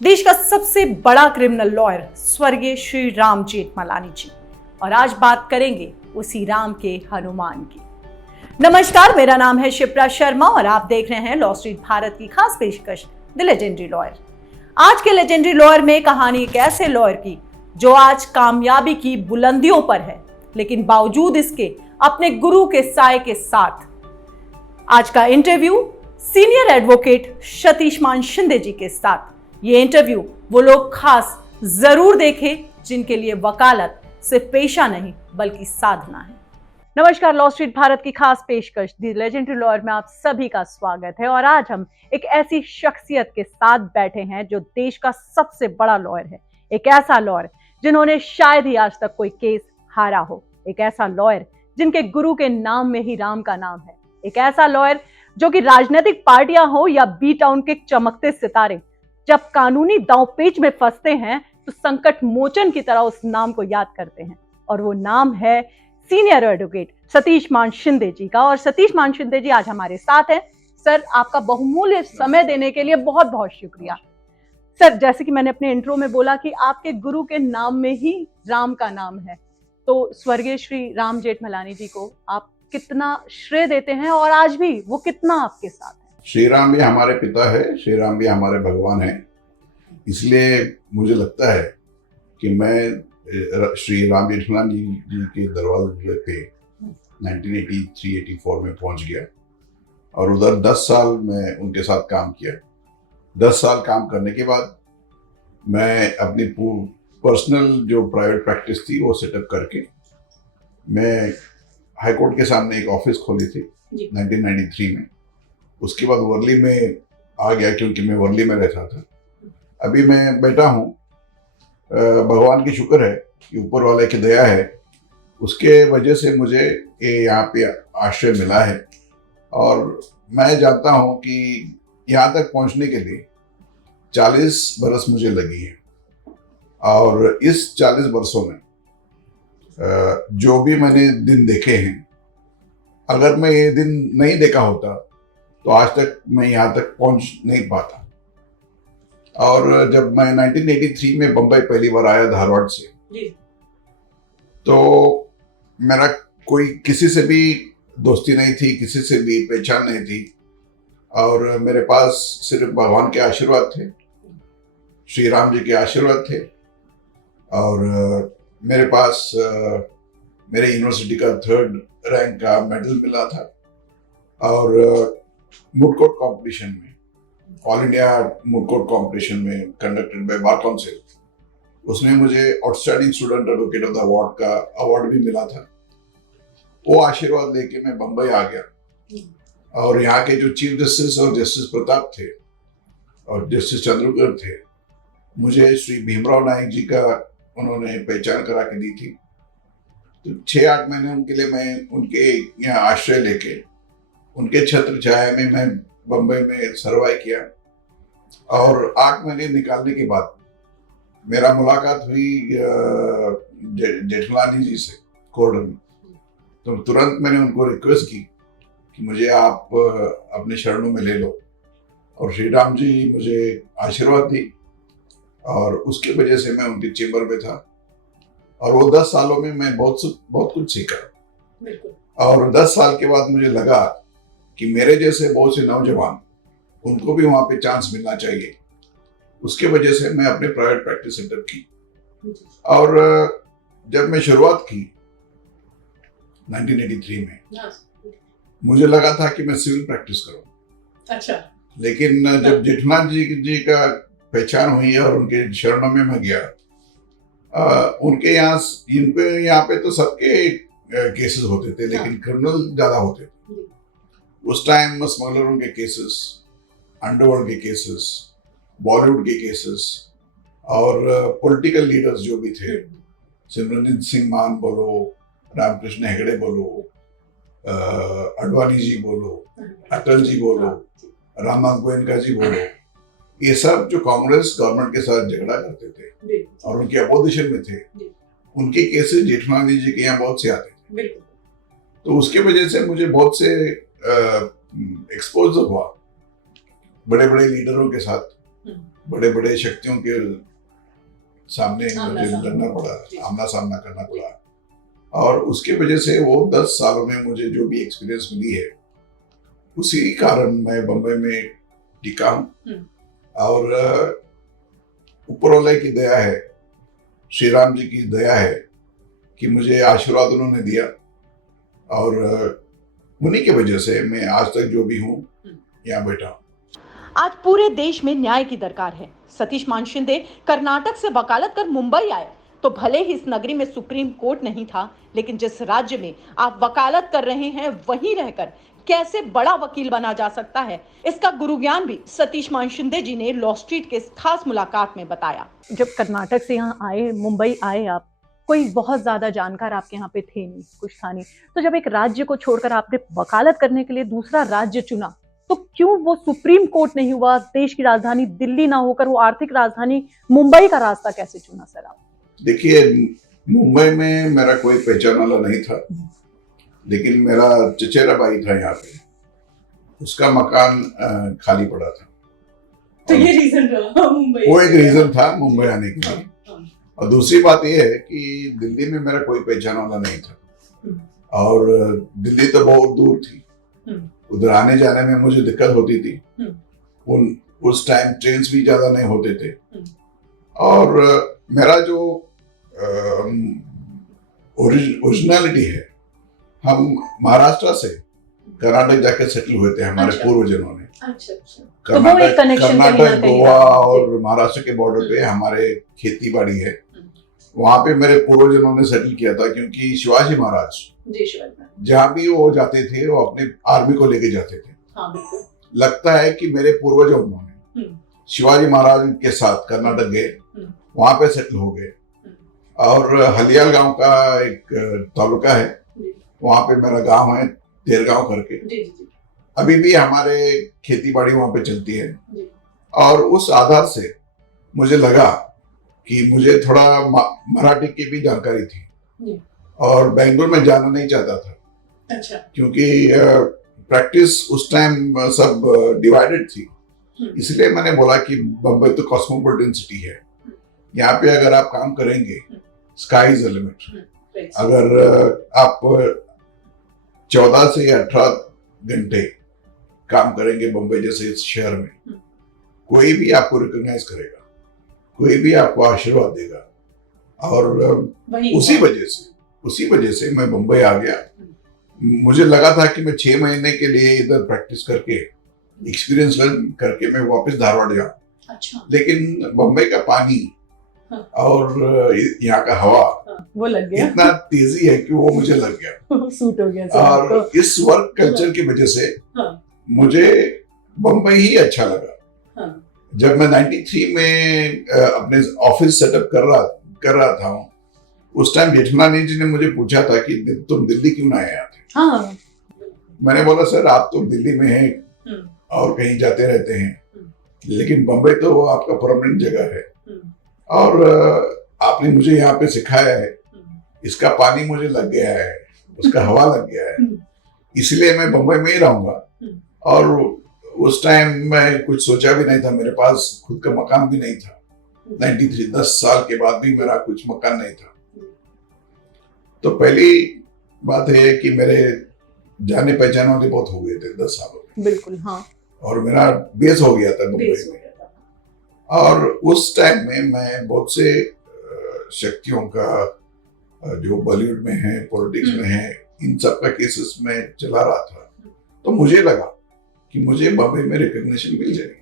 देश का सबसे बड़ा क्रिमिनल लॉयर स्वर्गीय श्री राम जेठमलानी जी, और आज बात करेंगे उसी राम के हनुमान की। नमस्कार, मेरा नाम है शिप्रा शर्मा और आप देख रहे हैं लॉ स्ट्रीट भारत की खास पेशकश द लेजेंडरी लॉयर। आज के लेजेंडरी लॉयर में कहानी एक ऐसे लॉयर की जो आज कामयाबी की बुलंदियों पर है, लेकिन बावजूद इसके अपने गुरु के साए के साथ। आज का इंटरव्यू सीनियर एडवोकेट सतीशमान शिंदे जी के साथ। ये इंटरव्यू वो लोग खास जरूर देखें जिनके लिए वकालत सिर्फ पेशा नहीं बल्कि साधना है। नमस्कार, लॉ स्ट्रीट भारत की खास पेशकश द लेजेंडरी लॉयर में आप सभी का स्वागत है। और आज हम एक ऐसी शख्सियत के साथ बैठे हैं जो देश का सबसे बड़ा लॉयर है। एक ऐसा लॉयर जिन्होंने शायद ही आज तक कोई केस हारा हो। एक ऐसा लॉयर जिनके गुरु के नाम में ही राम का नाम है। एक ऐसा लॉयर जो कि राजनीतिक पार्टियां हो या बी टाउन के चमकते सितारे, जब कानूनी दांवपेच में फंसते हैं तो संकट मोचन की तरह उस नाम को याद करते हैं, और वो नाम है सीनियर एडवोकेट सतीशमान शिंदे जी का। और सतीशमान शिंदे जी आज हमारे साथ हैं। सर, आपका बहुमूल्य समय देने के लिए बहुत बहुत शुक्रिया। सर, जैसे कि मैंने अपने इंट्रो में बोला कि आपके गुरु के नाम में ही राम का नाम है, तो स्वर्गीय श्री राम जेठमलानी जी को आप कितना श्रेय देते हैं और आज भी वो कितना आपके साथ है? श्री राम भी हमारे पिता है, श्री राम भी हमारे भगवान है। इसलिए मुझे लगता है कि मैं श्री राम जेठमलानी जी के दरवाजे पे 1983-84 में पहुंच गया और उधर 10 साल मैं उनके साथ काम किया। 10 साल काम करने के बाद मैं अपनी पर्सनल जो प्राइवेट प्रैक्टिस थी वो सेटअप करके मैं हाई कोर्ट के सामने एक ऑफिस खोली थी 1993 में। उसके बाद वर्ली में आ गया क्योंकि मैं वर्ली में रहता था। अभी मैं बैठा हूँ, भगवान की शुक्र है कि ऊपर वाले की दया है, उसके वजह से मुझे ये यहाँ पे आश्रय मिला है। और मैं जानता हूँ कि यहाँ तक पहुँचने के लिए 40 बरस मुझे लगी है। और इस 40 बरसों में जो भी मैंने दिन देखे हैं, अगर मैं ये दिन नहीं देखा होता तो आज तक मैं यहाँ तक पहुँच नहीं पाता। और जब मैं 1983 में बम्बई पहली बार आया धारवाड़ से, तो मेरा कोई किसी से भी दोस्ती नहीं थी, किसी से भी पहचान नहीं थी, और मेरे पास सिर्फ भगवान के आशीर्वाद थे, श्री राम जी के आशीर्वाद थे। और मेरे पास मेरे यूनिवर्सिटी का 3rd रैंक का मेडल मिला था। और मूड कोर्ट कॉम्पिटिशन में, all India moot court competition में कंडक्टेड बाय बार काउंसिल, उसमें मुझे outstanding student advocate of the award का अवार्ड भी मिला था। वो आशीर्वाद लेके मैं बम्बई आ गया। और यहाँ के जो चीफ जस्टिस और जस्टिस प्रताप थे और जस्टिस चंद्रकर थे, मुझे श्री भीमराव नायक जी का उन्होंने पहचान करा के दी थी। तो 6-8 महीने उनके लिए मैं उनके यहाँ आश्रय लेके उनके छत्र छाया में मैं बम्बई में सर्वाइव किया। और 8 महीने निकालने के बाद मेरा मुलाकात हुई जेठमलानी जी से कोर्ट में। तो तुरंत मैंने उनको रिक्वेस्ट की कि मुझे आप अपने शरणों में ले लो, और श्री राम जी मुझे आशीर्वाद दी, और उसकी वजह से मैं उनके चेंबर में था। और वो 10 सालों में मैं बहुत कुछ सीखा। और 10 साल के बाद मुझे लगा कि मेरे जैसे बहुत से नौजवान, उनको भी वहाँ पे चांस मिलना चाहिए। उसके वजह से मैं अपने प्राइवेट प्रैक्टिस सेटअप की। और जब मैं शुरुआत की 1983 में, मुझे लगा था कि मैं सिविल प्रैक्टिस करूँ। अच्छा। लेकिन जब जेठमलानी जी का पहचान हुई और उनके शरणों में मैं गया, उनके यहाँ पे तो सबके केसेस होते थे, लेकिन क्रिमिनल ज्यादा होते थे। उस टाइम स्मगलरों के केसेस, अंडरवर्ल्ड के केसेस, बॉलीवुड के केसेस, और पॉलिटिकल लीडर्स जो भी थे, सिमरनजीत सिंह मान बोलो, रामकृष्ण हेगड़े बोलो, अडवाणी जी बोलो, अटल जी बोलो, रामनाथ गोयनका जी बोलो, ये सब जो कांग्रेस गवर्नमेंट के साथ झगड़ा करते थे और उनके अपोजिशन में थे, उनके केसेस जेठमलानी जी के यहाँ बहुत से आते थे। तो उसके वजह से मुझे बहुत से एक्सपोजर हुआ बड़े बड़े लीडरों के साथ, बड़े बड़े शक्तियों के सामने मुझे लड़ना पड़ा, आमना सामना करना पड़ा। और उसकी वजह से वो 10 सालों में मुझे जो भी एक्सपीरियंस मिली है, उसी कारण मैं बम्बई में टिका हूँ। और ऊपर वाले की दया है, श्री राम जी की दया है कि मुझे आशीर्वाद उन्होंने दिया, और उन्हीं की वजह से मैं आज तक जो भी हूँ यहाँ बैठा हूँ। आज पूरे देश में न्याय की दरकार है। सतीश मान शिंदे कर्नाटक से वकालत कर मुंबई आए, तो भले ही इस नगरी में सुप्रीम कोर्ट नहीं था, लेकिन जिस राज्य में आप वकालत कर रहे हैं वहीं रहकर कैसे बड़ा वकील बना जा सकता है, इसका गुरु ज्ञान भी सतीश मान शिंदे जी ने लॉ स्ट्रीट के खास मुलाकात में बताया। जब कर्नाटक से यहाँ आए, मुंबई आए, आप कोई बहुत ज्यादा जानकार आपके यहाँ पे थे नहीं, कुछ था नहीं, तो जब एक राज्य को छोड़कर आपने वकालत करने के लिए दूसरा राज्य चुना, तो क्यों वो सुप्रीम कोर्ट नहीं हुआ, देश की राजधानी दिल्ली ना होकर वो आर्थिक राजधानी मुंबई का रास्ता कैसे चुना सर आप? देखिए, मुंबई में मेरा कोई पहचान वाला नहीं था, लेकिन मेरा चचेरा भाई था यहाँ पे, उसका मकान खाली पड़ा था, तो ये रीजन रहा मुंबई, वो एक रीजन था मुंबई आने के लिए। और दूसरी बात ये है कि दिल्ली में मेरा कोई पहचान वाला नहीं था, और दिल्ली तो बहुत दूर थी, उधर आने जाने में मुझे दिक्कत होती थी। उस टाइम ट्रेन भी ज्यादा नहीं होते थे, और मेरा जो ओरिजिनलिटी है, हम महाराष्ट्र से कर्नाटक जाके सेटल हुए थे हमारे पूर्वजों ने। कर्नाटक, गोवा और महाराष्ट्र के बॉर्डर पे हमारे खेती बाड़ी है, वहां पे मेरे पूर्वजों ने सेटल किया था, क्योंकि शिवाजी महाराज जहाँ भी वो जाते थे वो अपने आर्मी को लेके जाते थे। हाँ, बिल्कुल। लगता है कि मेरे पूर्वजों ने शिवाजी महाराज के साथ कर्नाटक गए, वहां पे सेटल हो गए, और हलियाल गांव का एक तालुका है, वहां पे मेरा गांव है तेरगांव करके। अभी भी हमारे खेती बाड़ी वहां पे चलती है, और उस आधार से मुझे लगा कि मुझे थोड़ा मराठी की भी जानकारी थी, और बेंगलोर में जाना नहीं चाहता था। अच्छा। क्योंकि प्रैक्टिस उस टाइम सब डिवाइडेड थी, इसलिए मैंने बोला कि बम्बई तो कॉस्मोपॉलिटन सिटी है, यहाँ पे अगर आप काम करेंगे, स्काई इज द लिमिट। अगर आप 14 से 18 घंटे काम करेंगे बम्बई जैसे इस शहर में, कोई भी आपको रिकॉग्नाइज करेगा, कोई भी आपको आशीर्वाद देगा। और उसी वजह से मैं बम्बई आ गया। मुझे लगा था कि मैं 6 महीने के लिए इधर प्रैक्टिस करके, एक्सपीरियंस लर्न करके मैं वापस धारवाड़ जाऊं। अच्छा। लेकिन बम्बई का पानी और यहाँ का हवा वो लग गया, इतना तेजी है कि वो मुझे लग गया, सूट हो गया। और इस वर्क कल्चर की वजह से मुझे बम्बई ही अच्छा लगा। जब मैं 93 में अपने ऑफिस सेटअप कर रहा था, उस टाइम जेठमलानी जी ने मुझे पूछा था कि तुम दिल्ली क्यों ना आए थे। हाँ। मैंने बोला सर आप तो दिल्ली में हैं और कहीं जाते रहते हैं, लेकिन बम्बई तो आपका परमानेंट जगह है, और आपने मुझे यहाँ पे सिखाया है, इसका पानी मुझे लग गया है, उसका हवा लग गया है, इसलिए मैं बम्बई में ही रहूंगा। और उस टाइम मैं कुछ सोचा भी नहीं था, मेरे पास खुद का मकान भी नहीं था। 93 10 साल के बाद भी मेरा कुछ मकान नहीं था। तो पहली बात है कि मेरे जाने पहचान वाले बहुत हो गए थे 10 सालों में। बिल्कुल, हाँ। और मेरा बेस हो गया था मुंबई में, और उस टाइम में मैं बहुत से शक्तियों का जो बॉलीवुड में है, पॉलिटिक्स में है, इन सब का केसेस में चला रहा था। तो मुझे लगा कि मुझे बॉम्बे में रिकॉग्निशन मिल जाएगी।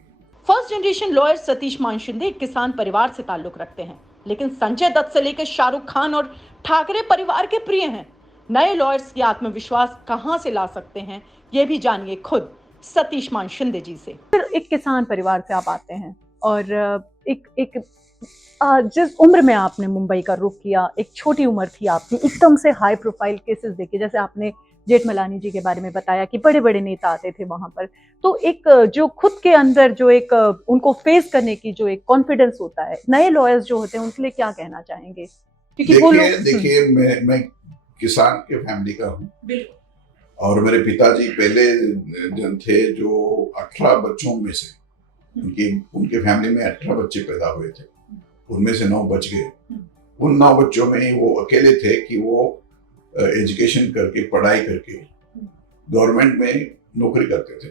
फर्स्ट जनरेशन लॉयर सतीश मान शिंदे एक किसान परिवार से ताल्लुक रखते हैं, लेकिन संजय दत्त से लेकर शाहरुख खान और ठाकरे परिवार के प्रिय हैं। नए लॉयर्स की आत्मविश्वास कहां से ला सकते हैं, ये भी जानिए खुद सतीश मान शिंदे जी से। फिर एक किसान परिवार से आप आते हैं, और एक जिस उम्र में आपने मुंबई का रुख किया, एक छोटी उम्र थी आपकी, एकदम से हाई प्रोफाइल केसेस देखे, जैसे आपने जेठमलानी जी के बारे में बताया कि बड़े बड़े नेता आते थे वहां पर, तो एक जो खुद के अंदर जो एक उनको फेस करने की जो एक कॉन्फिडेंस होता है, नए लॉयर्स जो होते हैं उनके लिए क्या कहना चाहेंगे? क्योंकि देखिए मैं किसान के फैमिली का हूँ, और मेरे पिताजी पहले जन थे जो 18 बच्चों में से उनकी उनके फैमिली में 18 बच्चे पैदा हुए थे, उनमें से 9 बच गए। उन 9 बच्चों में वो अकेले थे कि वो एजुकेशन करके, पढ़ाई करके गवर्नमेंट में नौकरी करते थे।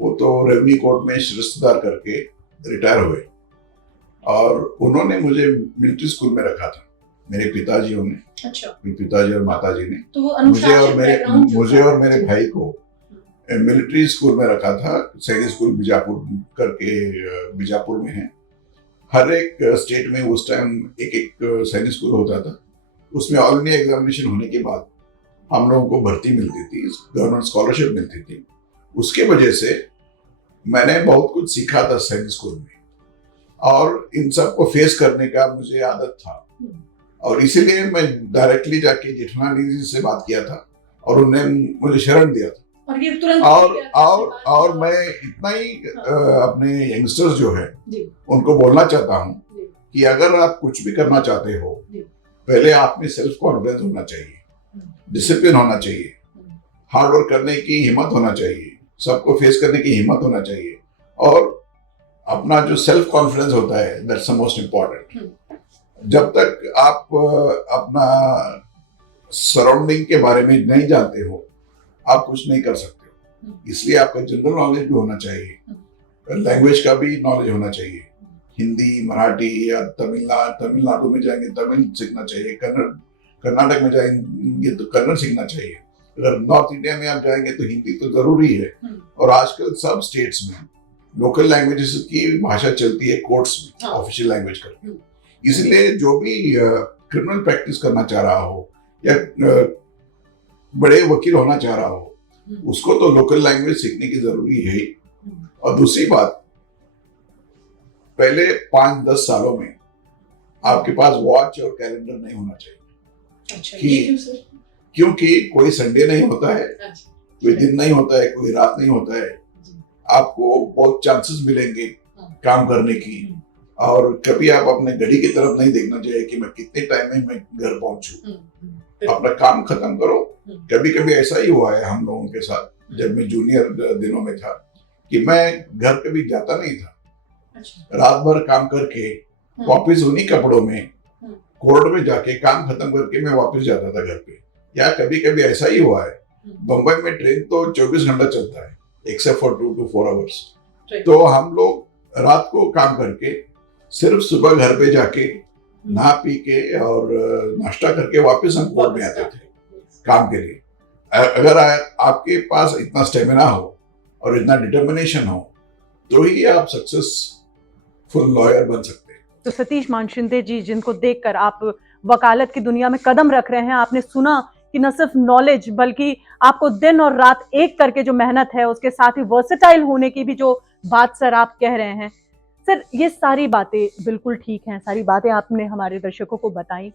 वो तो रेवेन्यू कोर्ट में रिश्तेदार करके रिटायर हुए, और उन्होंने मुझे मिलिट्री स्कूल में रखा था, मेरे पिताजियों ने। अच्छा। पिताजी और माताजी ने तो वो मुझे और मेरे भाई को मिलिट्री स्कूल में रखा था। सैनिक स्कूल बीजापुर करके बीजापुर में है। हर एक स्टेट में उस टाइम एक एक सैनिक स्कूल होता था। उसमें ऑल इंडिया एग्जामिनेशन होने के बाद हम लोगों को भर्ती मिलती थी, गवर्नमेंट स्कॉलरशिप मिलती थी। उसके वजह से मैंने बहुत कुछ सीखा था सैनिक स्कूल में, और इन सब को फेस करने का मुझे आदत था, और इसीलिए मैं डायरेक्टली जाके जेठालानी जी से बात किया था और उन्होंने मुझे शरण दिया था। और ये तुरंत और मैं इतना ही अपने यंगस्टर्स जो है उनको बोलना चाहता हूँ कि अगर आप कुछ भी करना चाहते हो, पहले आप में सेल्फ कॉन्फिडेंस होना चाहिए, डिसिप्लिन होना चाहिए, हार्ड वर्क करने की हिम्मत होना चाहिए, सबको फेस करने की हिम्मत होना चाहिए, और अपना जो सेल्फ कॉन्फिडेंस होता है, दैट्स द मोस्ट इम्पोर्टेंट। जब तक आप अपना सराउंडिंग के बारे में नहीं जानते हो, आप कुछ नहीं कर सकते हो। इसलिए आपका जनरल नॉलेज भी होना चाहिए, लैंग्वेज का भी नॉलेज होना चाहिए। हिंदी, मराठी या तमिलनाडु में जाएंगे तमिल सीखना चाहिए, कर्नाटक में जाएंगे तो कन्नड़ सीखना चाहिए, अगर नॉर्थ इंडिया में आप जाएंगे तो हिंदी तो जरूरी है। और आजकल सब स्टेट्स में लोकल लैंग्वेजेस की भाषा चलती है कोर्ट्स में, ऑफिशियल लैंग्वेज करके। इसलिए जो भी क्रिमिनल प्रैक्टिस करना चाह रहा हो या बड़े वकील होना चाह रहा हो, उसको तो लोकल लैंग्वेज सीखने की जरूरी है ही। और दूसरी बात, पहले 5-10 सालों में आपके पास वॉच और कैलेंडर नहीं होना चाहिए। अच्छा, ये क्यों सर? क्योंकि कोई संडे नहीं होता है, कोई दिन नहीं होता है, कोई रात नहीं होता है। आपको बहुत चांसेस मिलेंगे काम करने की, और कभी आप अपने घड़ी की तरफ नहीं देखना चाहिए कि मैं कितने टाइम में मैं घर पहुंचूं। अपना काम खत्म करो। कभी कभी ऐसा ही हुआ है हम लोगों के साथ, जब मैं जूनियर दिनों में था, कि मैं घर कभी जाता नहीं था। रात भर काम करके वापस उन्हीं कपड़ों में कोर्ट में जाके काम खत्म करके मैं वापस जाता था घर पे। या कभी कभी ऐसा ही हुआ है, बम्बई में ट्रेन तो 24 घंटा चलता है, एक्सेप्ट फॉर 2 to 4 आवर्स। तो हम लोग रात को काम करके सिर्फ सुबह घर पे जाके नहा पी के और नाश्ता करके वापस हम कोर्ट में आते थे काम के लिए। अगर आपके पास इतना स्टेमिना हो और इतना डिटर्मिनेशन हो, तो ही आप सक्सेसफुल लॉयर बन सकते हैं। तो सतीश मानशिंदे जी, जिनको देखकर आप वकालत की दुनिया में कदम रख रहे हैं, आपने सुना कि न सिर्फ नॉलेज बल्कि आपको दिन और रात एक करके जो मेहनत है, उसके साथ ही वर्सेटाइल होने की भी जो बात सर आप कह रहे हैं। सर, ये सारी बातें बिल्कुल ठीक हैं, सारी बातें आपने हमारे दर्शकों को बताई।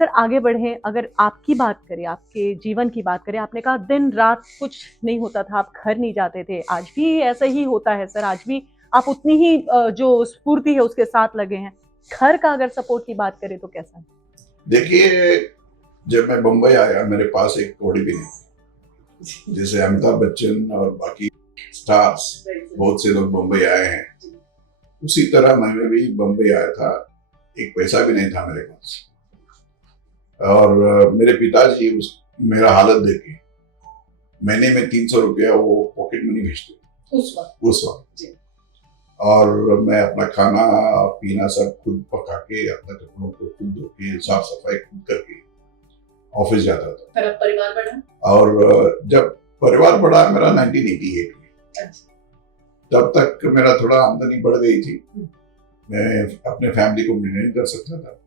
सर, आगे बढ़ें, अगर आपकी बात करें, आपके जीवन की बात करें, आपने कहा दिन रात कुछ नहीं होता था, आप घर नहीं जाते थे। आज भी ऐसा ही होता है सर, आज भी आप उतनी ही जो स्फूर्ति है उसके साथ लगे हैं। घर का अगर सपोर्ट की बात करें तो कैसा है? देखिए, जब मैं बम्बई आया, मेरे पास एक कौड़ी भी नहीं थी। जैसे अमिताभ बच्चन और बाकी स्टार्स, बहुत से लोग बम्बई आए हैं, उसी तरह मैं भी बम्बई आया था। एक पैसा भी नहीं था मेरे पास, और मेरे पिताजी मेरा हालत देखे महीने में 300 रुपया वो पॉकेट मनी भेजते उस वक्त। और मैं अपना खाना पीना सब खुद पका के, अपने कपड़ों को खुद धो के, साफ सफाई खुद करके ऑफिस जाता था। फिर अब परिवार बढ़ा? और जब परिवार बढ़ा मेरा 1988 में, तब तक मेरा थोड़ा आमदनी बढ़ गई थी, मैं अपने फैमिली को मेंटेन कर सकता था।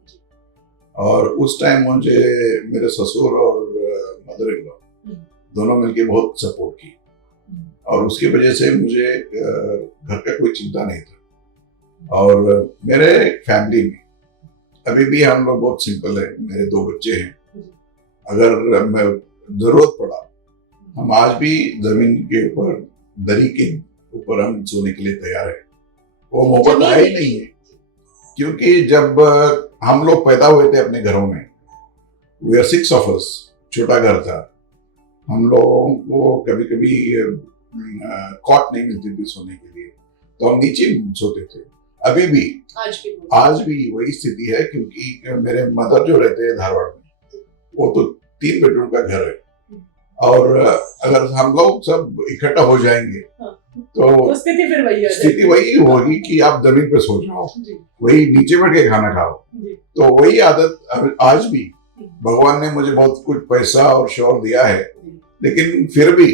और उस टाइम मुझे मेरे ससुर और मदर इन लॉ दोनों मिलके बहुत सपोर्ट की, और उसकी वजह से मुझे घर का कोई चिंता नहीं था। और मेरे फैमिली में अभी भी हम लोग बहुत सिंपल है। मेरे 2 बच्चे हैं, अगर मैं जरूरत पड़ा, हम आज भी जमीन के ऊपर, दरी के ऊपर हम सोने के लिए तैयार है। वो मोहब्बत है ही नहीं है, क्योंकि जब हम लोग पैदा हुए थे अपने घरों में, वी आर 6 of us, छोटा घर था, हम लोगों को कभी कभी कॉट नहीं मिलती थी सोने के लिए, तो हम नीचे सोते थे। अभी भी आज भी वही स्थिति है, क्योंकि मेरे मदर जो रहते हैं धारवाड़ में, वो तो 3 बेडरूम का घर है, और अगर हम लोग सब इकट्ठा हो जाएंगे तो स्थिति वही होगी कि आप जमीन पे सो जाओ, वही नीचे बैठ के खाना खाओ। तो वही आदत आज भी, भगवान ने मुझे बहुत कुछ पैसा और शौहर दिया है, लेकिन फिर भी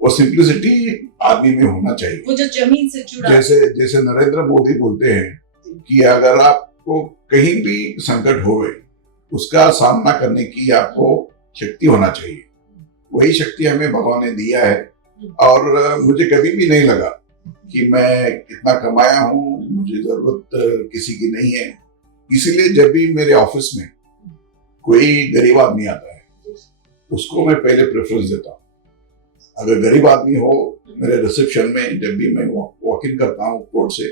वो सिंप्लिसिटी आदमी में होना चाहिए, वो जो जमीन से जुड़ा। जैसे नरेंद्र मोदी बोलते हैं कि अगर आपको कहीं भी संकट होवे, उसका सामना करने की आपको शक्ति होना चाहिए। वही शक्ति हमें भगवान ने दिया है, और मुझे कभी भी नहीं लगा कि मैं इतना कमाया हूँ, मुझे जरूरत किसी की नहीं है। इसीलिए जब भी मेरे ऑफिस में कोई गरीब आदमी आता है, उसको मैं पहले प्रेफरेंस देता हूँ। अगर गरीब आदमी हो मेरे रिसेप्शन में, जब भी मैं वॉक इन करता हूँ कोर्ट से,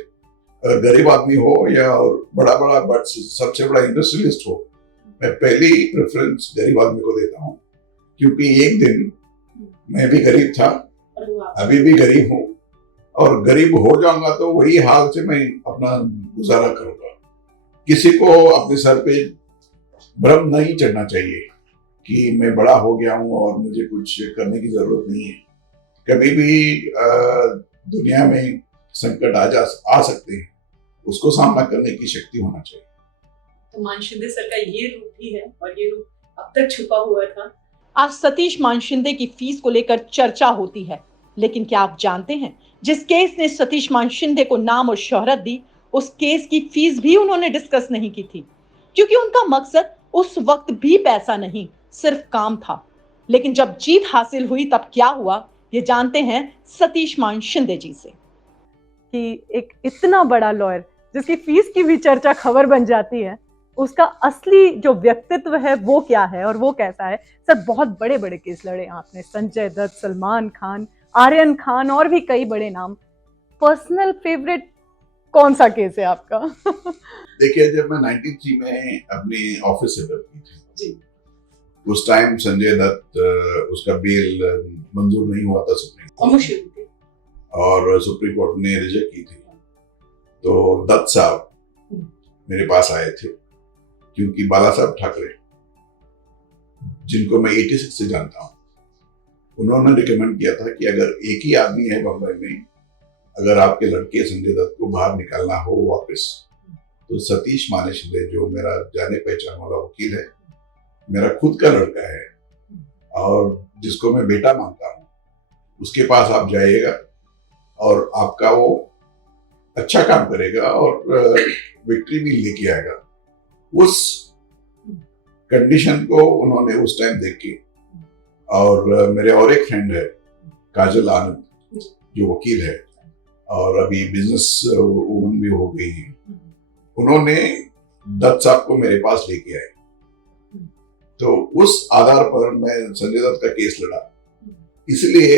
अगर गरीब आदमी हो या बड़ा सबसे बड़ा इंडस्ट्रियलिस्ट हो, मैं पहली प्रेफरेंस गरीब आदमी को देता हूँ। क्योंकि एक दिन मैं भी गरीब था, अभी भी गरीब हूँ, और गरीब हो जाऊंगा तो वही हाल से मैं अपना गुजारा करूंगा। किसी को अपने सर पे भ्रम नहीं चढ़ना चाहिए कि मैं बड़ा हो गया हूँ और मुझे कुछ करने की जरूरत नहीं है। कभी भी दुनिया में संकट आ सकते हैं, उसको सामना करने की शक्ति होना चाहिए। तो मान शिंदे सर का ये रूप ही है, और ये रूप अब तक छुपा हुआ था। आज सतीश मान शिंदे की फीस को लेकर चर्चा होती है, लेकिन क्या आप जानते हैं जिस केस ने सतीश मान शिंदे को नाम और शोहरत दी, उस केस की फीस भी उन्होंने डिस्कस नहीं की थी, क्योंकि उनका मकसद उस वक्त भी पैसा नहीं, सिर्फ काम था। लेकिन जब जीत हासिल हुई तब क्या हुआ, ये जानते हैं सतीश मान शिंदे जी से। कि एक इतना बड़ा लॉयर जिसकी फीस की भी चर्चा खबर बन जाती है, उसका असली जो व्यक्तित्व है वो क्या है और वो कैसा है। सर, बहुत बड़े बड़े केस लड़े आपने, संजय दत्त, सलमान खान, आर्यन खान और भी कई बड़े नाम। पर्सनल फेवरेट कौन सा केस है आपका? देखिए, जब मैं 93 में अपनी ऑफिस सेटअप की थी, उस टाइम संजय दत्त उसका बेल मंजूर नहीं हुआ था सुप्रीम कोर्ट, और सुप्रीम कोर्ट ने रिजेक्ट की थी। तो दत्त साहब मेरे पास आए थे, क्योंकि बाला साहब ठाकरे, जिनको मैं 86 से जानता हूँ, उन्होंने रिकमेंड किया था कि अगर एक ही आदमी है बम्बई में, अगर आपके लड़के संजय दत्त को बाहर निकालना हो वापस, तो सतीश माने शिंदे, जो मेरा जाने पहचान वाला वकील है, मेरा खुद का लड़का है और जिसको मैं बेटा मानता हूँ, उसके पास आप जाइएगा और आपका वो अच्छा काम करेगा और विक्ट्री भी लेके आएगा। उस कंडीशन को उन्होंने उस टाइम देख के, और मेरे और एक फ्रेंड है काजल आनंद, जो वकील है और अभी बिजनेस वूमन भी हो गई है, उन्होंने दत्त साहब को मेरे पास लेके आए। तो उस आधार पर मैं संजय दत्त का केस लड़ा। इसलिए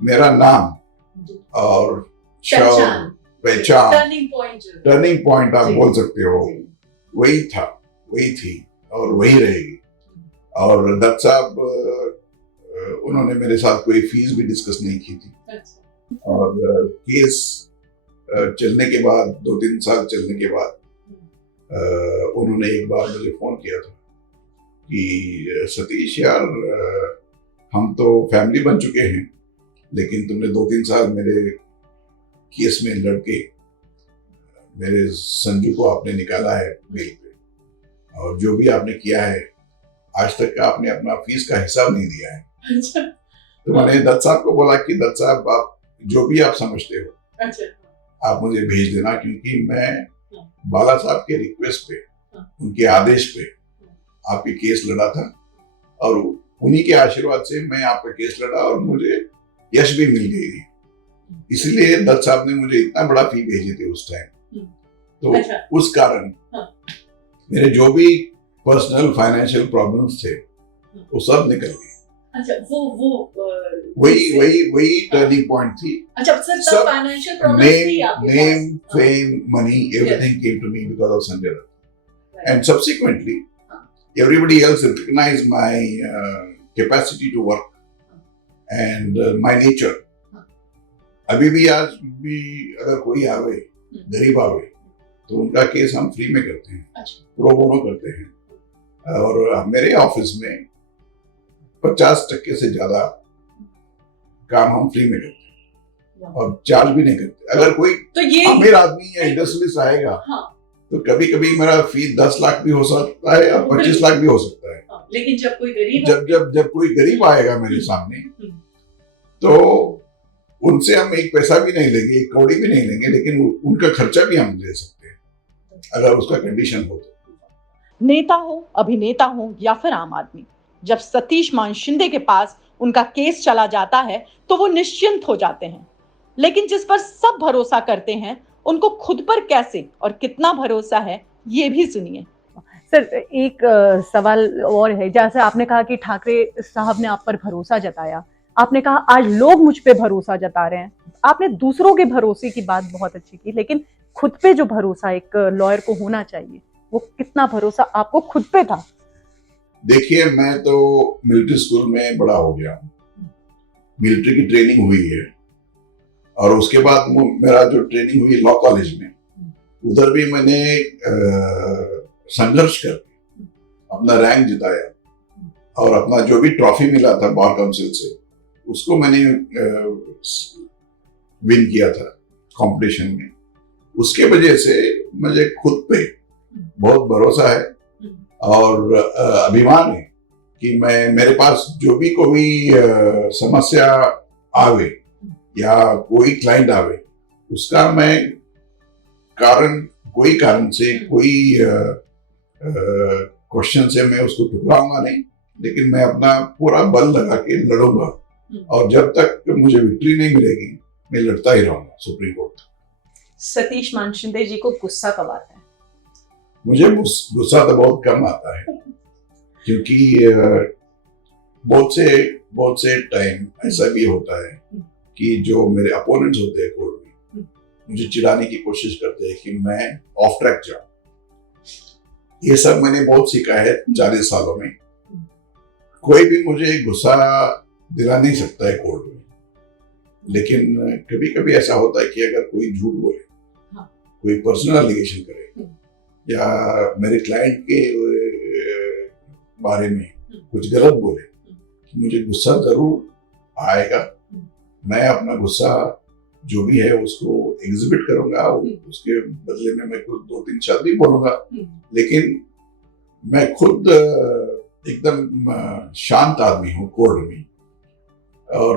मेरा नाम और पहचान, टर्निंग पॉइंट आप बोल सकते हो, वही था, वही थी और वही रहेगी। और दत्त साहब, उन्होंने मेरे साथ कोई फीस भी डिस्कस नहीं की थी। और केस चलने के बाद, 2-3 साल चलने के बाद, उन्होंने एक बार मुझे फोन किया था कि सतीश यार, हम तो फैमिली बन चुके हैं, लेकिन तुमने 2-3 साल मेरे केस में लड़के मेरे संजू को आपने निकाला है बेल पे, और जो भी आपने किया है, आज तक आपने अपना फीस का हिसाब नहीं दिया है। तो मैंने दत्त साहब को बोला कि दत्त साहब, आप जो भी आप समझते हो, आप मुझे भेज देना, क्योंकि मैं बाला साहब के रिक्वेस्ट पे, उनके आदेश पे आपके केस लड़ा था, और उन्हीं के आशीर्वाद से मैं आपका केस लड़ा और मुझे यश भी मिल गई थी। इसलिए दत्त साहब ने मुझे इतना बड़ा फी भेजे थे उस टाइम। तो उस कारण मेरे जो भी पर्सनल फाइनेंशियल प्रॉब्लम्स थे, वो सब निकल गए। अच्छा, वही टर्निंग पॉइंट थी। अच्छा, सब फाइनेंशियल प्रॉब्लम्स थी आपके पास। Name, fame, money, everything came to me because of Sanjay Dutt. And subsequently, everybody else recognized my capacity to work and my nature. अभी भी आज भी अगर कोई आवे, गरीब आवे, तो उनका केस हम फ्री में करते हैं, अच्छा। प्रो बोनो करते हैं। और मेरे ऑफिस में 50% से ज्यादा काम हम फ्री में करते हैं और चार्ज भी नहीं करते। अगर कोई तो ये अमीर आदमी या इंडस्ट्रियलिस्ट आएगा, हाँ। तो कभी कभी मेरा फी 10 लाख भी हो सकता है और 25 लाख भी हो सकता है। हाँ, लेकिन जब कोई गरीब जब कोई गरीब आएगा मेरे सामने, तो उनसे हम एक पैसा भी नहीं लेंगे, एक कौड़ी भी नहीं लेंगे, लेकिन उनका खर्चा भी हम ले सकते हैं अगर उसका कंडीशन हो तो। नेता हो, अभिनेता हो या फिर आम आदमी, जब सतीश मान शिंदे के पास उनका केस चला जाता है तो वो निश्चिंत हो जाते हैं। लेकिन जिस पर सब भरोसा करते हैं, उनको खुद पर कैसे और कितना भरोसा है, ये भी सुनिए। सर, एक सवाल और है। जैसे आपने कहा कि ठाकरे साहब ने आप पर भरोसा जताया, आपने कहा आज लोग मुझ पे भरोसा जता रहे हैं। आपने दूसरों के भरोसे की बात बहुत अच्छी की, लेकिन खुद पे जो भरोसा एक लॉयर को होना चाहिए, वो कितना भरोसा आपको खुद पे था? देखिए, मैं तो मिलिट्री स्कूल में बड़ा हो गया, मिलिट्री की ट्रेनिंग हुई है, और उसके बाद मेरा जो ट्रेनिंग हुई लॉ कॉलेज में, उधर भी मैंने संघर्ष करके अपना रैंक जिताया और अपना जो भी ट्रॉफी मिला था बार काउंसिल से, उसको मैंने विन किया था कंपटीशन में। उसके वजह से मुझे खुद पे बहुत भरोसा है और अभिमान है कि मेरे पास जो भी कोई समस्या आवे या कोई क्लाइंट आवे, उसका मैं कोई कारण से, कोई क्वेश्चन से मैं उसको टुकराऊंगा नहीं, लेकिन मैं अपना पूरा बल लगा के लड़ूंगा, और जब तक मुझे विक्ट्री नहीं मिलेगी मैं लड़ता ही रहूंगा सुप्रीम कोर्ट। सतीश मान शिंदे जी को गुस्सा कब आता है? मुझे गुस्सा तो बहुत कम आता है, क्योंकि बहुत से टाइम ऐसा भी होता है कि जो मेरे अपोनेंट्स होते हैं कोर्ट में, मुझे चिढ़ाने की कोशिश करते हैं कि मैं ऑफ ट्रैक जाऊं। ये सब मैंने बहुत सीखा है 40 सालों में। कोई भी मुझे गुस्सा दिला नहीं सकता है कोर्ट में, लेकिन कभी कभी ऐसा होता है कि अगर कोई झूठ बोले, कोई पर्सनल एलिगेशन करे या मेरे क्लाइंट के बारे में कुछ गलत बोले, मुझे गुस्सा जरूर आएगा। मैं अपना गुस्सा जो भी है उसको एग्जिबिट करूंगा, उसके बदले में मैं कुछ 2-3 शब्द भी बोलूंगा, लेकिन मैं खुद एकदम शांत आदमी हूँ कोर्ट में, और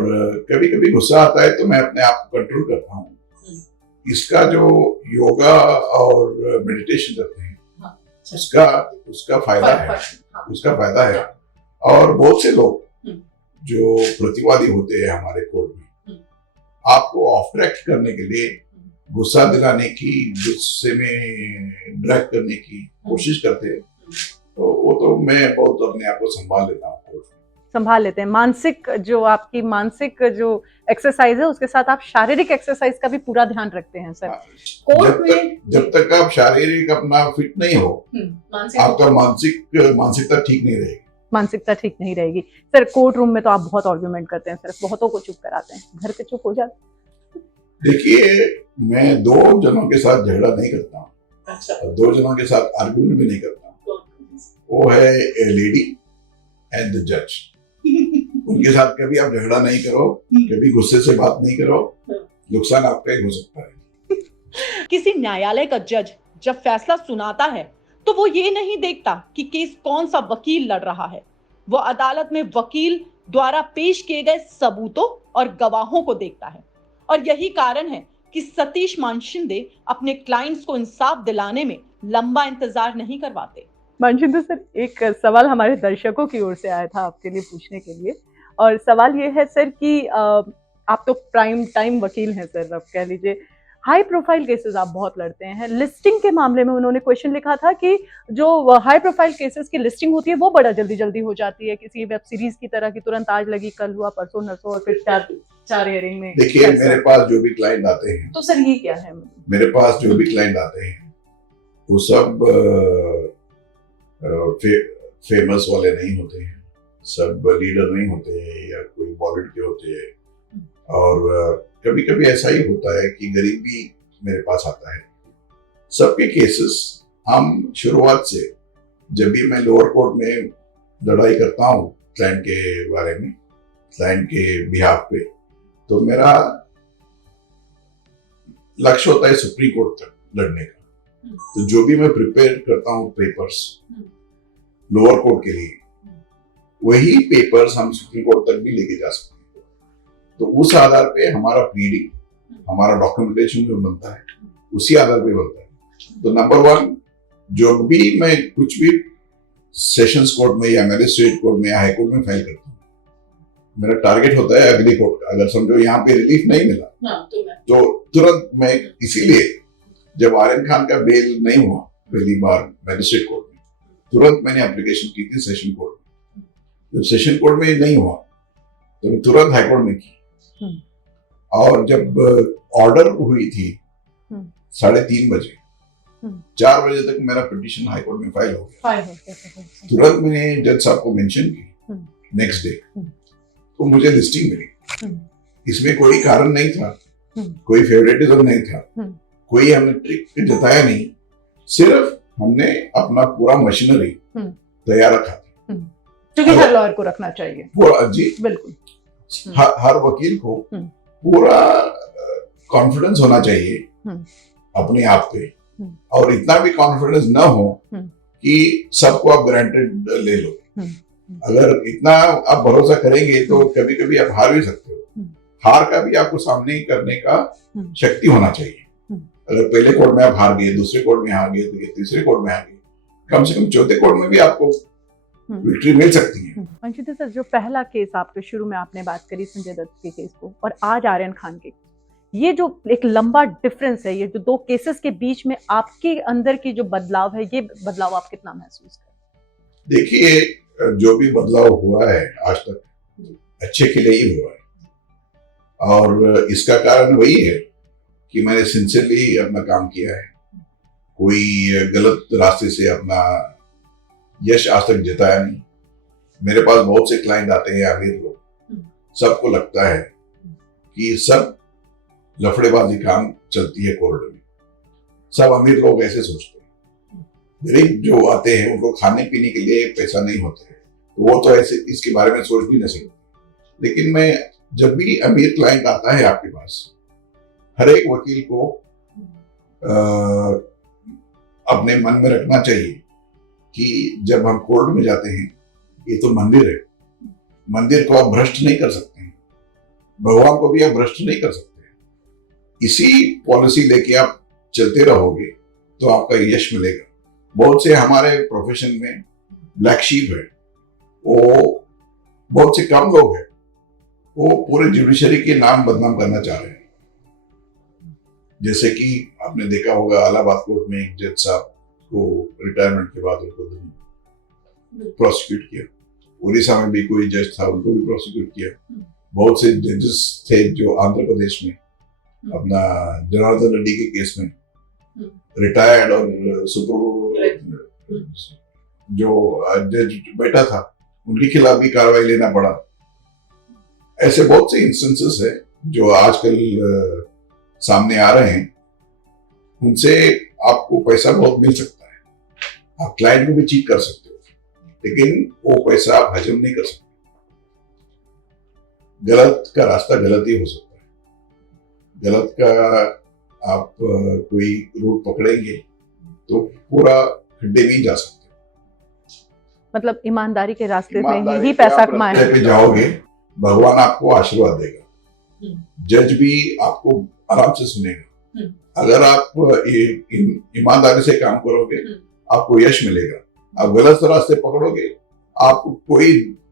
कभी कभी गुस्सा आता है तो मैं अपने आप को कंट्रोल करता हूँ। इसका जो योगा और मेडिटेशन करते हैं, उसका फायदा है। और बहुत से लोग जो प्रतिवादी होते हैं हमारे कोर्ट में, आपको ऑफ ट्रैक करने के लिए गुस्सा दिलाने की, गुस्से में ड्रैग करने की कोशिश करते हैं, तो वो तो मैं बहुत अपने आप को संभाल लेता हूँ। संभाल लेते हैं। मानसिक जो आपकी मानसिक जो एक्सरसाइज है, उसके साथ आप शारीरिक एक्सरसाइज का भी पूरा ध्यान रखते हैं सर। जब तक आप शारीरिक अपना फिट नहीं हो, आपका मानसिकता ठीक नहीं रहेगी। मानसिकता ठीक नहीं रहेगी। सर, कोर्ट रूम में तो आप बहुत आर्ग्यूमेंट करते हैं सर, बहुतों को चुप कराते हैं, घर पे चुप हो जाते? देखिए, मैं 2 जनों के साथ झगड़ा नहीं करता हूँ, अच्छा। 2 जनों के साथ आर्ग्यूमेंट भी नहीं करता हूँ। वो है ए लेडी एंड द जज। उनके साथ कभी आप झगड़ा नहीं करो, कभी गुस्से से बात नहीं करो, नुकसान आपका ही हो सकता है। किसी न्यायालय का जज जब फैसला सुनाता है तो वो ये नहीं देखता कि केस कौन सा वकील लड़ रहा है, वो अदालत में वकील द्वारा पेश किए गए सबूतों और गवाहों को देखता है। और यही कारण है कि सतीश मान शिंदे अपने क्लाइंट्स को इंसाफ दिलाने में लंबा इंतजार नहीं करवाते। मान शिंदे सर, एक सवाल हमारे दर्शकों की ओर से आया था आपके लिए पूछने के लिए, और सवाल ये है सर कि आप तो प्राइम टाइम वकील हैं सर, अब कह लीजिए हाई प्रोफाइल केसेस आप बहुत लड़ते हैं। लिस्टिंग के मामले में उन्होंने क्वेश्चन लिखा था कि जो हाई प्रोफाइल केसेस की लिस्टिंग होती है वो बड़ा जल्दी हो जाती है, किसी वेब सीरीज की तरह की, तुरंत आज लगी कल हुआ परसों नरसों, और फिर 4 हियरिंग में। देखिए, मेरे पास जो भी क्लाइंट आते हैं, तो सर ये क्या है? मेरे पास जो भी क्लाइंट आते हैं वो सब फेमस वाले नहीं होते हैं, सब लीडर नहीं होते हैं या कोई बॉलीवुड के होते हैं, और कभी कभी ऐसा ही होता है कि गरीब भी मेरे पास आता है। सबके केसेस हम शुरुआत से, जब भी मैं लोअर कोर्ट में लड़ाई करता हूँ क्लाइंट के बारे में, क्लाइंट के बिहाफ पे, तो मेरा लक्ष्य होता है सुप्रीम कोर्ट तक लड़ने का। तो जो भी मैं प्रिपेयर करता हूँ पेपर्स लोअर कोर्ट के लिए, वही पेपर्स हम सुप्रीम कोर्ट तक भी लेके जा सकते हैं। तो उस आधार पे हमारा प्लीडिंग, हमारा डॉक्यूमेंटेशन जो बनता है उसी आधार पे बनता है। तो नंबर 1, जो भी मैं कुछ भी सेशंस कोर्ट में या मैजिस्ट्रेट कोर्ट में या हाई कोर्ट में फाइल करता हूँ, मेरा टारगेट होता है अगली कोर्ट का। अगर समझो यहाँ पे रिलीफ नहीं मिला तो तुरंत मैं, इसीलिए जब आर्यन खान का बेल नहीं हुआ पहली बार मैजिस्ट्रेट कोर्ट में, तुरंत मैंने एप्लीकेशन की थी सेशन कोर्ट में। जब सेशन कोर्ट में नहीं हुआ तो मैं तुरंत हाई कोर्ट में की। और जब ऑर्डर हुई थी 3:30 बजे, 4 बजे तक मेरा पिटीशन हाई कोर्ट में फाइल हो गया। तुरंत मैंने जज साहब को मेंशन की नेक्स्ट डे, तो मुझे लिस्टिंग मिली। इसमें कोई कारण नहीं था, कोई फेवरेटिज्म नहीं था, कोई हमने ट्रिक जताया नहीं, सिर्फ हमने अपना पूरा मशीनरी तैयार रखा था। क्योंकि हर लॉयर को रखना चाहिए पूरा, जी बिल्कुल। हर वकील को पूरा कॉन्फिडेंस होना चाहिए अपने आप पे, और इतना भी कॉन्फिडेंस ना हो कि सबको आप ग्रांटेड ले लो। अगर इतना आप भरोसा करेंगे तो कभी कभी आप हार भी सकते हो। हार का भी आपको सामने करने का शक्ति होना चाहिए। अगर पहले कोर्ट में आप हार गए, दूसरे कोर्ट में हार गए, तो तीसरे कोर्ट में हार गए, कम से कम चौथे कोर्ट में भी आपको विक्ट्री मिल सकती है। अंशित सर, जो पहला केस आपके शुरू में आपने बात करी संजय दत्त के केस को, और आज आर्यन खान के, ये जो एक लंबा डिफरेंस है, ये जो 2 केसेस के बीच में आपके अंदर की जो बदलाव है, ये बदलाव आप कितना महसूस करें? देखिए, जो भी बदलाव हुआ है आज तक अच्छे के लिए ही हुआ है, और इसका कारण वही है कि मैंने सिंसियरली अपना काम किया है। कोई गलत रास्ते से अपना यश आज तक जिताया नहीं। मेरे पास बहुत से क्लाइंट आते हैं, अमीर लोग, सबको लगता है कि सब लफड़ेबाजी काम चलती है कोर्ट में, सब अमीर लोग ऐसे सोचते हैं। गरीब जो आते हैं उनको खाने पीने के लिए पैसा नहीं होता है, तो वो तो ऐसे इसके बारे में सोच भी नहीं सकते। लेकिन मैं, जब भी अमीर क्लाइंट आता है आपके पास, हर एक वकील को अपने मन में रखना चाहिए कि जब हम कोर्ट में जाते हैं, ये तो मंदिर है, मंदिर को आप भ्रष्ट नहीं कर सकते हैं, भगवान को भी आप भ्रष्ट नहीं कर सकते। इसी पॉलिसी लेके आप चलते रहोगे तो आपका यश मिलेगा। बहुत से हमारे प्रोफेशन में ब्लैक शीप है, वो बहुत से कम लोग हैं, वो पूरे जुडिशरी के नाम बदनाम करना चाह रहे हैं। जैसे कि आपने देखा होगा इलाहाबाद कोर्ट में एक जज साहब को रिटायरमेंट के बाद उनको प्रोसिक्यूट किया। उड़ीसा में भी कोई जज था, उनको भी प्रोसिक्यूट किया। बहुत से जजेस थे जो आंध्र प्रदेश में, अपना जनार्दन रेड्डी के केस में रिटायर्ड और सुप्रीम जो जज बैठा था, उनके खिलाफ भी कार्रवाई लेना पड़ा। ऐसे बहुत से इंस्टेंसेस है जो आजकल सामने आ रहे हैं। उनसे आपको पैसा बहुत मिल सकता है, आप क्लाइंट को भी चीट कर सकते हो, लेकिन वो पैसा आप हजम नहीं कर सकते। गलत का रास्ता गलत ही हो सकता है। गलत का आप कोई रूट पकड़ेंगे तो पूरा खड्डे में ही जा सकते हैं। मतलब ईमानदारी के रास्ते पे ही पैसा कमाएं, पे जाओगे, भगवान आपको आशीर्वाद देगा, जज भी आपको आराम से सुनेगा। अगर आप ईमानदारी से काम करोगे, आपको यश मिलेगा। आप गलत रास्ते पकड़ोगे, आपको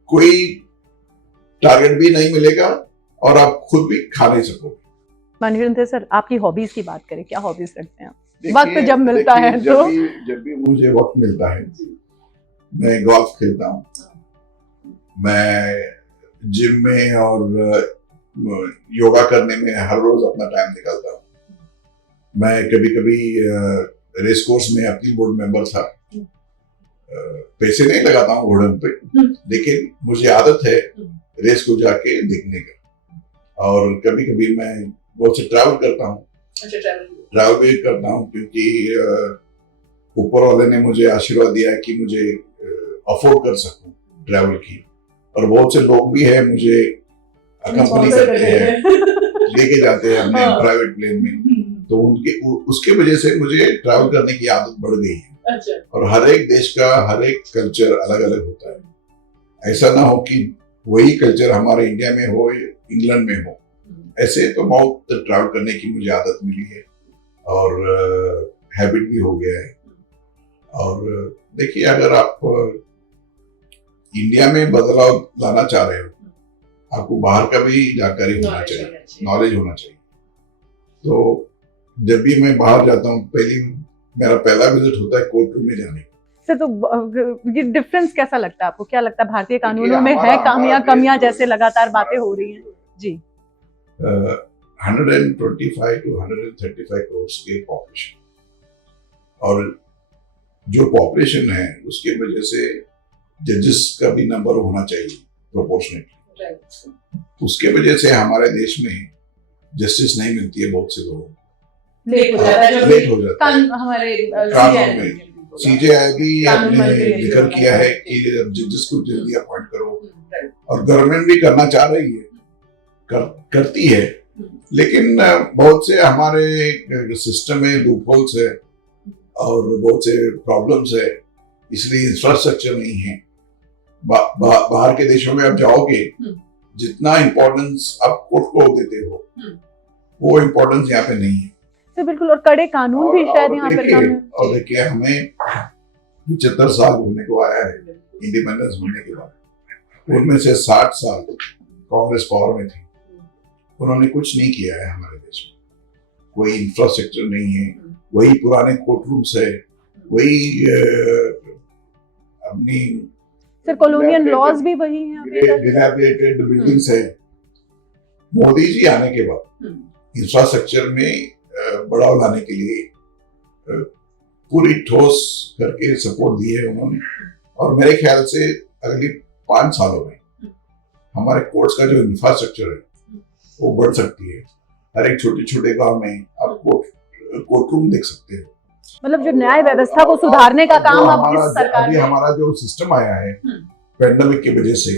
कोई टारगेट भी नहीं मिलेगा और आप खुद भी खा नहीं सकोगे। मनविंदर सर, आपकी हॉबीज की बात करें, क्या हॉबीज रखते हैं आप? वक्त जब मिलता है तो जब भी मुझे वक्त मिलता है, मैं गोल्फ खेलता हूँ, मैं जिम में और योगा करने में हर रोज अपना टाइम निकालता हूँ। मैं कभी कभी रेस कोर्स में अपील बोर्ड मेंबर था। पैसे नहीं लगाता हूँ घोड़े पे, लेकिन मुझे आदत है रेस को जाके देखने का। और कभी कभी मैं बहुत से ट्रैवल करता हूँ, अच्छा, ट्रैवल ट्रैवल भी करता हूँ क्योंकि ऊपर वाले ने मुझे आशीर्वाद दिया है कि मुझे अफोर्ड कर सकूं ट्रैवल की। और बहुत से लोग भी हैं मुझे अकम्पनी करते हैं, लेके जाते हैं अपने हाँ। प्राइवेट प्लेन में, तो उसके वजह से मुझे ट्रैवल करने की आदत बढ़ गई है। अच्छा, और हर एक देश का हर एक कल्चर अलग अलग होता है। ऐसा ना हो कि वही कल्चर हमारे इंडिया में हो, इंग्लैंड में हो। ऐसे तो बहुत ट्रैवल करने की मुझे आदत मिली है और हैबिट भी हो गया है। और देखिए, अगर आप इंडिया में बदलाव लाना चाह रहे हो, आपको बाहर का भी जानकारी होना चाहिए, नॉलेज होना चाहिए। तो जब भी मैं बाहर जाता हूँ, मेरा पहला विजिट होता है कोर्ट रूम में जाने का। सर, तो ये डिफरेंस कैसा लगता है आपको? क्या लगता है भारतीय कानूनों में हमारा- है हमारा कमियां देश जैसे लगातार बातें हो रही हैं? जी। 125 to 135 करोड़ के पॉपुलेशन, और जो पॉपुलेशन है उसके वजह से जजेस का भी नंबर होना चाहिए प्रोपोर्शनेट। राइट। उसके वजह से हमारे देश में जस्टिस नहीं मिलती है बहुत से लोगों को, लेट हो जाता है जो लेट हो जाता है। हमारे कानून में सीजेआई भी कानून अपने मंत्री ने जिक्र बोला किया है है। कि जजेस को जल्दी अपॉइंट करो, राइट। और गवर्नमेंट भी करना चाह रही है, करती है, लेकिन बहुत से हमारे सिस्टम में लूपहोल्स है और बहुत से प्रॉब्लम्स है, इसलिए इंफ्रास्ट्रक्चर नहीं है। बाहर के देशों में आप जाओगे, जितना इम्पोर्टेंस आप कोर्ट को देते हो, वो इम्पोर्टेंस यहाँ पे नहीं है। तो बिल्कुल, और कड़े कानून भी शायद यहाँ पर कम है। और देखिए, हमें 75 साल होने को आया है इंडिपेंडेंस होने के बाद, उनमें से 60 साल कांग्रेस पावर में थी, उन्होंने कुछ नहीं किया है हमारे देश में। कोई इंफ्रास्ट्रक्चर नहीं है, वही पुराने कोर्ट रूम्स है, वही अपनी सर, कॉलोनियल लॉज भी वही हैं अभी तक। डिलैपिडेटेड बिल्डिंग्स है। मोदी जी आने के बाद इंफ्रास्ट्रक्चर में बढ़ावा लाने के लिए पूरी ठोस करके सपोर्ट दी है उन्होंने, और मेरे ख्याल से अगले 5 सालों में हमारे कोर्ट्स का जो इंफ्रास्ट्रक्चर है वो बढ़ सकती है। हर एक छोटे छोटे गांव में आप कोर्ट रूम देख सकते हो। मतलब जो न्याय व्यवस्था को सुधारने का काम अब इस सरकार अभी ने। हमारा जो सिस्टम आया है पेंडेमिक की वजह से,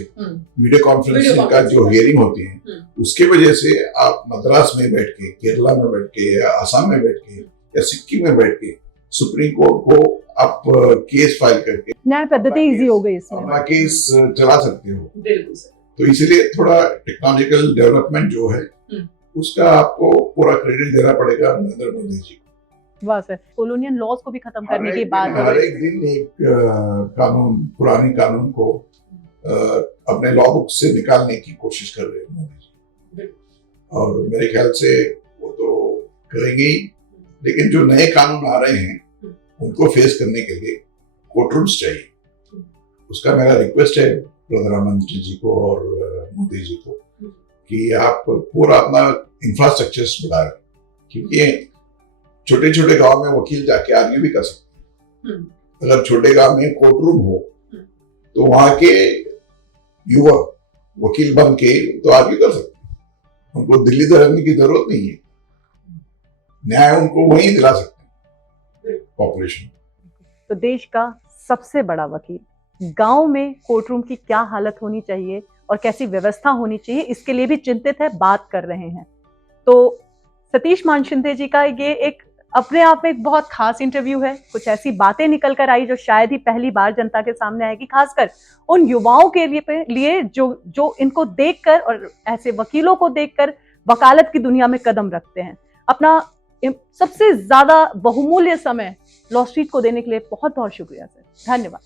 वीडियो कॉन्फ्रेंसिंग का जो हियरिंग होती है, उसके वजह से आप मद्रास में बैठ के, केरला में बैठ के, या आसाम में बैठ के, या सिक्किम में बैठ के सुप्रीम कोर्ट को आप केस फाइल करके न्याय पद्धति इजी हो गई इसमें, अपना केस चला सकते हो। बिल्कुल सर। तो इसलिए थोड़ा टेक्नोलॉजिकल डेवलपमेंट जो है उसका आपको पूरा क्रेडिट देना पड़ेगा नरेंद्र मोदी जी को। वाह सर, कॉलोनियल लॉज को भी खत्म करने की बात हो हर रही एक दिन एक कानून, पुरानी कानून को अपने लॉ बुक से निकालने की कोशिश कर रहे हैं मोदी जी, और मेरे ख्याल से वो तो करेंगे ही। लेकिन जो नए कानून आ रहे हैं उनको फेस करने के लिए कोर्ट रूम्स चाहिए। उसका मेरा रिक्वेस्ट है प्रधानमंत्री जी को और मोदी जी को कि आप पूरा अपना इंफ्रास्ट्रक्चर बढ़ाएं, क्योंकि छोटे छोटे गांव में वकील जाके आर्ग्यू भी कर सकते हैं। अगर छोटे गांव में कोर्ट रूम हो तो वहां के युवक वकील बन के तो आर्ग्यू कर सकते हैं, उनको दिल्ली दौड़ने की जरूरत नहीं है, न्याय उनको वहीं दिला सकते हैं पॉपुलेशन। तो देश का सबसे बड़ा वकील गांव में कोर्ट रूम की क्या हालत होनी चाहिए और कैसी व्यवस्था होनी चाहिए, इसके लिए भी चिंतित है, बात कर रहे हैं। तो सतीश मानशिंदे जी का ये एक अपने आप में एक बहुत खास इंटरव्यू है। कुछ ऐसी बातें निकल कर आई जो शायद ही पहली बार जनता के सामने आएगी, खासकर उन युवाओं के लिए जो इनको देखकर और ऐसे वकीलों को देखकर वकालत की दुनिया में कदम रखते हैं। अपना सबसे ज्यादा बहुमूल्य समय लॉ स्ट्रीट को देने के लिए बहुत बहुत शुक्रिया सर। धन्यवाद।